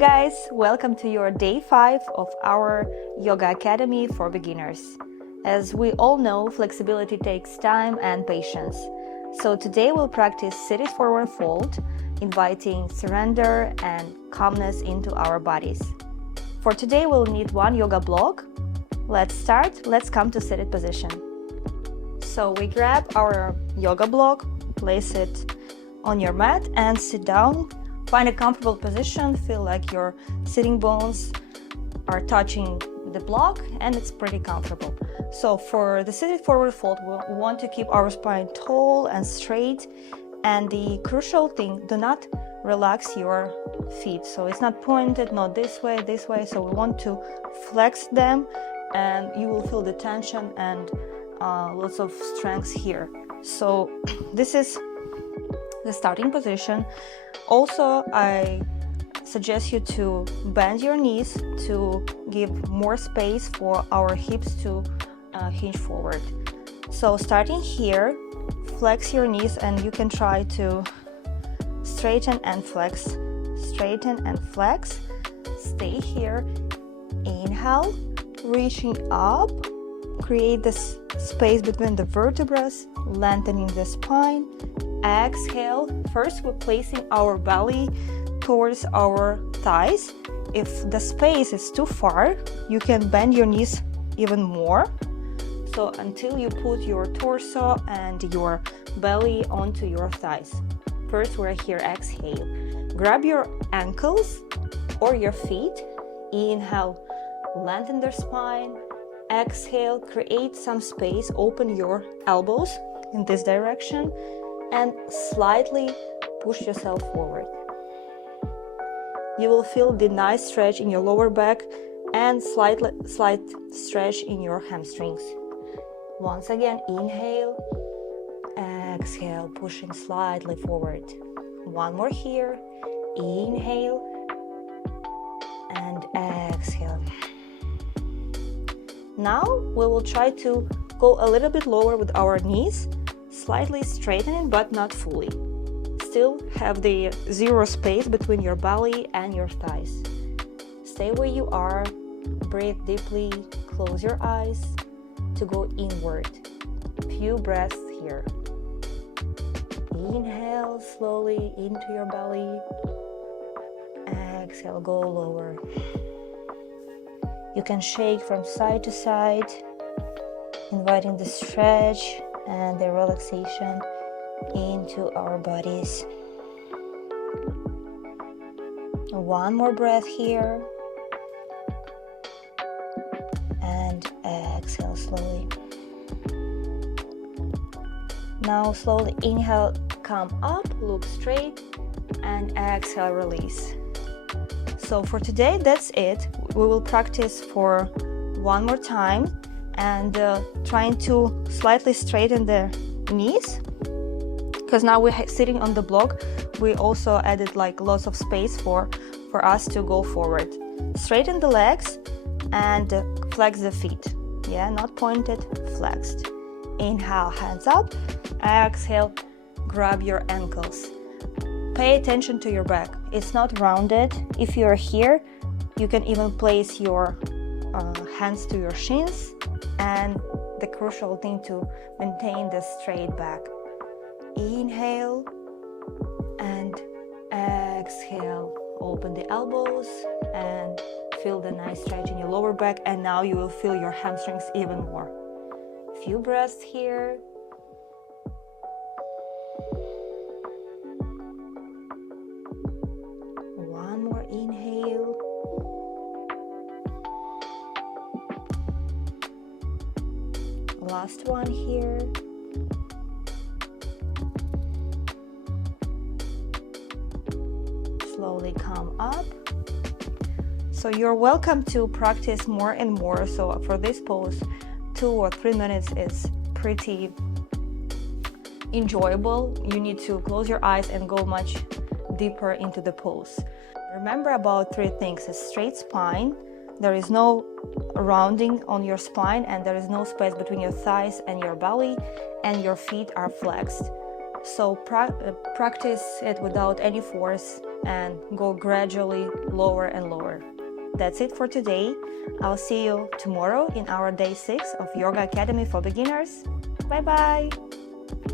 guys, welcome to your day 5 of our Yoga Academy for beginners. As we all know, flexibility takes time and patience. So today we'll practice seated forward fold, inviting surrender and calmness into our bodies. For today we'll need one yoga block. Let's start. Let's come to seated position. So we grab our yoga block, place it on your mat and sit down. Find a comfortable position, feel like your sitting bones are touching the block and it's pretty comfortable. So for the seated forward fold, we want to keep our spine tall and straight, and the crucial thing, do not relax your feet. So it's not pointed, not this way, so we want to flex them and you will feel the tension and lots of strength here. So this is the starting position. Also, I suggest you to bend your knees to give more space for our hips to hinge forward. So starting here, flex your knees and you can try to straighten and flex, stay here. Inhale, reaching up, create this space between the vertebrae, lengthening the spine. Exhale, first we're placing our belly towards our thighs. If the space is too far, you can bend your knees even more. So until you put your torso and your belly onto your thighs. First we're here, exhale. Grab your ankles or your feet. Inhale, lengthen the spine. Exhale, create some space, open your elbows in this direction and slightly push yourself forward. You will feel the nice stretch in your lower back and slight stretch in your hamstrings. Once again, inhale, exhale, pushing slightly forward. One more here, inhale and exhale. Now we will try to go a little bit lower with our knees, slightly straightening but not fully. Still have the zero space between your belly and your thighs. Stay where you are, breathe deeply, close your eyes to go inward. Few breaths here. Inhale slowly into your belly. Exhale, go lower. You can shake from side to side, inviting the stretch and the relaxation into our bodies. One more breath here and exhale slowly. Now slowly inhale, come up, look straight, and exhale, release. So for today, that's it. We will practice for one more time and trying to slightly straighten the knees, because now we're sitting on the block. We also added like lots of space for us to go forward. Straighten the legs and flex the feet. Yeah, not pointed, flexed. Inhale, hands up. Exhale, grab your ankles. Pay attention to your back. It's not rounded. If you're here, you can even place your hands to your shins, and the crucial thing to maintain the straight back. Inhale and exhale. Open the elbows and feel the nice stretch in your lower back, and now you will feel your hamstrings even more. Few breaths here. One more inhale. Last one here. Slowly come up. So you're welcome to practice more and more. So for this pose, 2 or 3 minutes is pretty enjoyable. You need to close your eyes and go much deeper into the pose. Remember about 3 things: a straight spine, there is no rounding on your spine, and there is no space between your thighs and your belly, and your feet are flexed. So practice it without any force and go gradually lower and lower. That's it for today. I'll see you tomorrow in our day 6 of Yoga Academy for Beginners. Bye bye!